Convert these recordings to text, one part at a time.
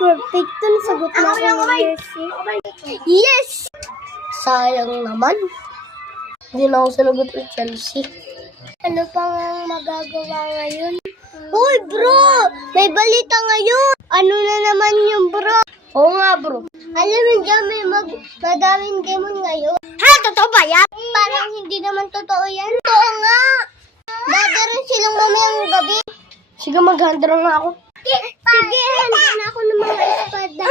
Perfecto, nasagot na ako ng Mercy. Yes! Sayang naman. Hindi na ako sinagot ng Chelsea. Ano pang magagawa ngayon? Uy, bro! May balita ngayon! Ano na naman yung bro? Oo nga, bro. Alam mo dyan, may madaming demon ngayon. Ha? Totoo ba yan? Parang hindi naman totoo yan. Totoo nga! Dadaroon silang mamayang gabi. Sige, maghanda nga ako. Sige, handa na ako ng mga espada.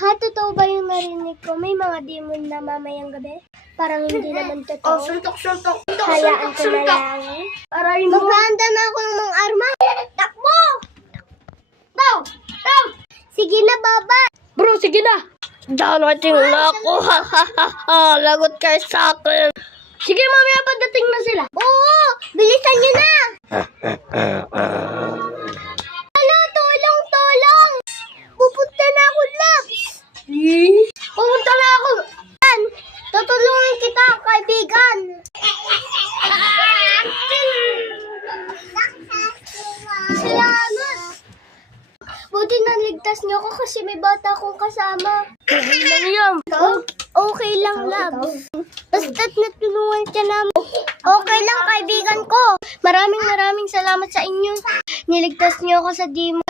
Ha? Totoo ba yung narinig ko? May mga demon na mamayang gabi? Parang hindi naman totoo. Oh, suntok. Hayaan ko na lang. Maghanda na ako ng mga arma. Takbo! Daw! Sige na, baba! Bro, sige na. Darating na ako. Lagot kayo sa akin. Sige, mamaya padating na sila. Oo! Bilisan nyo na! Ano? Tulong! Pupunta na ako, Labs! Pumunta na ako. Tutulungan kita, kaibigan! Salamat! Buti naligtas niyo ako kasi may bata akong kasama. Okay lang, Labs. Basta't natulungan siya namin. Okay lang, kaibigan ko. Maraming salamat sa inyo. Niligtas niyo ako sa demon.